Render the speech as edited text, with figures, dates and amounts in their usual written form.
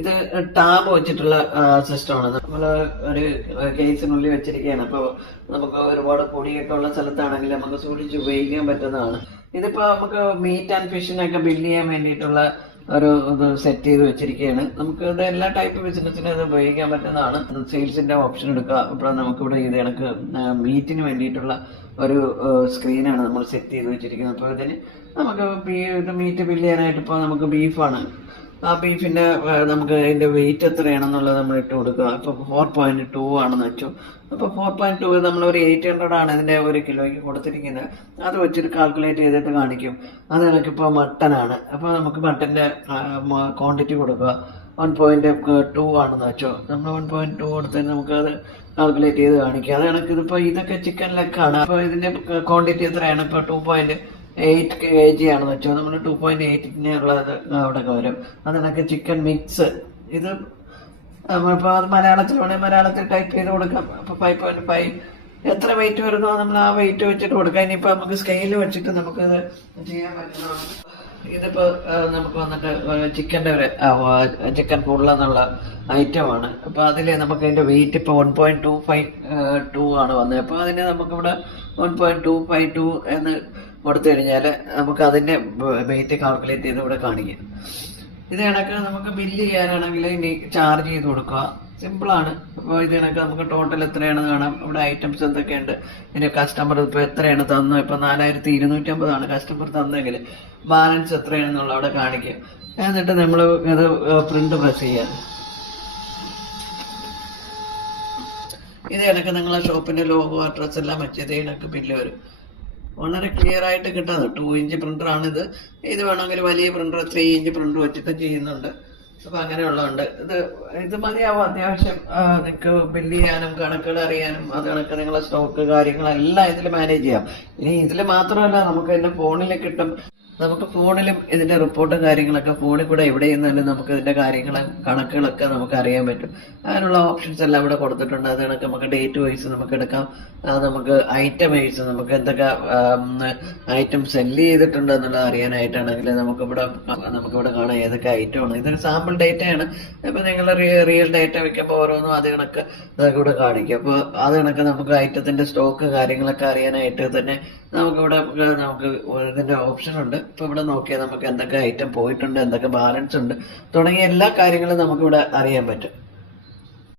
ഇത് ടാബ് വെച്ചിട്ടുള്ള സിസ്റ്റമാണ്. നമ്മൾ ഒരു കേസിനുള്ളിൽ വെച്ചിരിക്കുകയാണ്. അപ്പോൾ നമുക്ക് ഒരുപാട് പൊടിയൊക്കെ ഉള്ള സ്ഥലത്താണെങ്കിൽ നമുക്ക് സൂക്ഷിച്ച് ഉപയോഗിക്കാൻ പറ്റുന്നതാണ്. ഇതിപ്പോ നമുക്ക് മീറ്റ് ആൻഡ് ഫിഷിനൊക്കെ ബില്ല് ചെയ്യാൻ വേണ്ടിയിട്ടുള്ള ഒരു ഇത് സെറ്റ് ചെയ്ത് വെച്ചിരിക്കുകയാണ്. നമുക്ക് ഇത് എല്ലാ ടൈപ്പ് ബിസിനസ്സിനും ഇത് ഉപയോഗിക്കാൻ പറ്റുന്നതാണ്. സെയിൽസിന്റെ ഓപ്ഷൻ എടുക്കുക. ഇപ്പോൾ നമുക്കിവിടെ ഇത് കണക്ക് മീറ്റിന് വേണ്ടിയിട്ടുള്ള ഒരു സ്ക്രീനാണ് നമ്മൾ സെറ്റ് ചെയ്ത് വെച്ചിരിക്കുന്നത്. അപ്പോൾ ഇതിന് നമുക്ക് ഇത് മീറ്റ് ബില്ല് ചെയ്യാനായിട്ട് ഇപ്പോൾ നമുക്ക് ബീഫാണ്. ആ ബീഫിന്റെ നമുക്ക് അതിന്റെ വെയിറ്റ് എത്രയാണെന്നുള്ളത് നമ്മൾ ഇട്ട് കൊടുക്കുക. ഇപ്പൊ 4.2 ആണെന്ന് വെച്ചു. അപ്പൊ 4.2 നമ്മൾ ഒരു 800 ആണ് ഇതിന്റെ 1 കിലോയ്ക്ക് കൊടുത്തിരിക്കുന്നത്. അത് വെച്ചിട്ട് കാൽക്കുലേറ്റ് ചെയ്തിട്ട് കാണിക്കും. അത് കണക്കിപ്പോ മട്ടനാണ്. അപ്പൊ നമുക്ക് മട്ടന്റെ ക്വാണ്ടിറ്റി കൊടുക്കുക. 1.2 ആണെന്ന് വെച്ചോ. നമ്മൾ 1.2 കൊടുത്തിട്ട് നമുക്കത് കാൽക്കുലേറ്റ് ചെയ്ത് കാണിക്കുക. അത് കണക്ക് ഇതിപ്പോ ഇതൊക്കെ ചിക്കൻ ലെക്കാണ്. അപ്പൊ ഇതിന്റെ ക്വാണ്ടിറ്റി എത്രയാണ്? ഇപ്പൊ 2.8 kg ആണെന്ന് വെച്ചോ. നമ്മൾ 2.8 ഉള്ളത് അവിടെ വരും. അതിനൊക്കെ ചിക്കൻ മിക്സ്. ഇത് ഇപ്പോൾ അത് മലയാളത്തിൽ വേണമെങ്കിൽ മലയാളത്തിൽ ടൈപ്പ് ചെയ്ത് കൊടുക്കാം. അപ്പോൾ 5.5 എത്ര വെയിറ്റ് വരുന്നോ നമ്മൾ ആ വെയിറ്റ് വെച്ചിട്ട് കൊടുക്കാം. ഇനിയിപ്പോൾ നമുക്ക് സ്കെയിൽ വെച്ചിട്ട് നമുക്കത് ചെയ്യാൻ പറ്റുന്നതാണ്. ഇതിപ്പോ നമുക്ക് വന്നിട്ട് ചിക്കൻ്റെ ഒരു ചിക്കൻ ഫുള്ളെന്നുള്ള ഐറ്റമാണ്. അപ്പോൾ അതിൽ നമുക്ക് അതിൻ്റെ വെയിറ്റ് ഇപ്പോൾ 1.252 ആണ് വന്നത്. അപ്പോൾ അതിന് നമുക്കിവിടെ 1.252 എന്ന് കൊടുത്തു കഴിഞ്ഞാൽ നമുക്ക് അതിൻ്റെ വെയിറ്റ് കാൽക്കുലേറ്റ് ചെയ്ത് ഇവിടെ കാണിക്കാം. ഇത് കണക്ക് നമുക്ക് ബില്ല് ചെയ്യാനാണെങ്കിൽ ഇനി ചാർജ് ചെയ്ത് കൊടുക്കുക. സിമ്പിളാണ്. അപ്പോൾ ഇത് കണക്ക് നമുക്ക് ടോട്ടൽ എത്രയാണെന്ന് കാണാം. ഇവിടെ ഐറ്റംസ് എന്തൊക്കെയുണ്ട്, ഇതിന്റെ കസ്റ്റമർ ഇപ്പോൾ എത്രയാണ് തന്നു. ഇപ്പൊ 4250 കസ്റ്റമർ തന്നെങ്കിൽ ബാലൻസ് എത്രയാണെന്നുള്ള അവിടെ കാണിക്കും. എന്നിട്ട് നമ്മൾ ഇത് പ്രിന്റ് പ്രസ് ചെയ്യാം. ഇത് കണക്ക് നിങ്ങളെ ഷോപ്പിന്റെ ലോഗോ അഡ്രസ് എല്ലാം വെച്ച് ഇത് കണക്ക് ബില്ല് വരും. വളരെ ക്ലിയർ ആയിട്ട് കിട്ടാതെ 2 ഇഞ്ച് പ്രിന്റർ ആണിത്. ഇത് വേണമെങ്കിൽ വലിയ പ്രിന്റർ 3 ഇഞ്ച് പ്രിന്റർ വെച്ചിട്ട് ചെയ്യുന്നുണ്ട്. അപ്പൊ അങ്ങനെയുള്ളതുണ്ട്. ഇത് മതിയാവും. അത്യാവശ്യം നിങ്ങൾക്ക് ബില്ല് ചെയ്യാനും കണക്കുകൾ അറിയാനും അത് കണക്ക് നിങ്ങളെ സ്റ്റോക്ക് കാര്യങ്ങളെല്ലാം ഇതിൽ മാനേജ് ചെയ്യാം. ഇനി ഇതിൽ മാത്രമല്ല, നമുക്ക് എന്റെ ഫോണിൽ കിട്ടും. നമുക്ക് ഫോണിലും ഇതിന്റെ റിപ്പോർട്ടും കാര്യങ്ങളൊക്കെ ഫോണിൽ കൂടെ എവിടെ നിന്നാലും നമുക്ക് ഇതിന്റെ കാര്യങ്ങളും കണക്കുകളൊക്കെ നമുക്ക് അറിയാൻ പറ്റും. അതിനുള്ള ഓപ്ഷൻസ് എല്ലാം ഇവിടെ കൊടുത്തിട്ടുണ്ട്. അത് കണക്ക് നമുക്ക് ഡേറ്റ് വൈസ് നമുക്ക് എടുക്കാം. നമുക്ക് ഐറ്റം വൈസ് നമുക്ക് എന്തൊക്കെ ഐറ്റം സെല്ല് ചെയ്തിട്ടുണ്ട് എന്നുള്ളത് അറിയാനായിട്ടാണെങ്കിൽ നമുക്കിവിടെ കാണാം ഏതൊക്കെ ഐറ്റമാണ്. ഇതൊരു സാമ്പിൾ ഡേറ്റയാണ്. ഇപ്പൊ നിങ്ങൾ റിയൽ ഡേറ്റ വെക്കുമ്പോൾ ഓരോന്നും അത് കണക്ക് അതൊക്കെ ഇവിടെ കാണിക്കും. അപ്പോൾ അത് കണക്ക് നമുക്ക് ഐറ്റത്തിന്റെ സ്റ്റോക്ക് കാര്യങ്ങളൊക്കെ അറിയാനായിട്ട് തന്നെ നമുക്കിവിടെ നമുക്ക് ഇതിന്റെ ഓപ്ഷൻ ഉണ്ട്. ഇപ്പൊ ഇവിടെ നോക്കിയാൽ നമുക്ക് എന്തൊക്കെ ഐറ്റം പോയിട്ടുണ്ട്, എന്തൊക്കെ ബാലൻസ് ഉണ്ട് തുടങ്ങിയ എല്ലാ കാര്യങ്ങളും നമുക്കിവിടെ അറിയാൻ പറ്റും.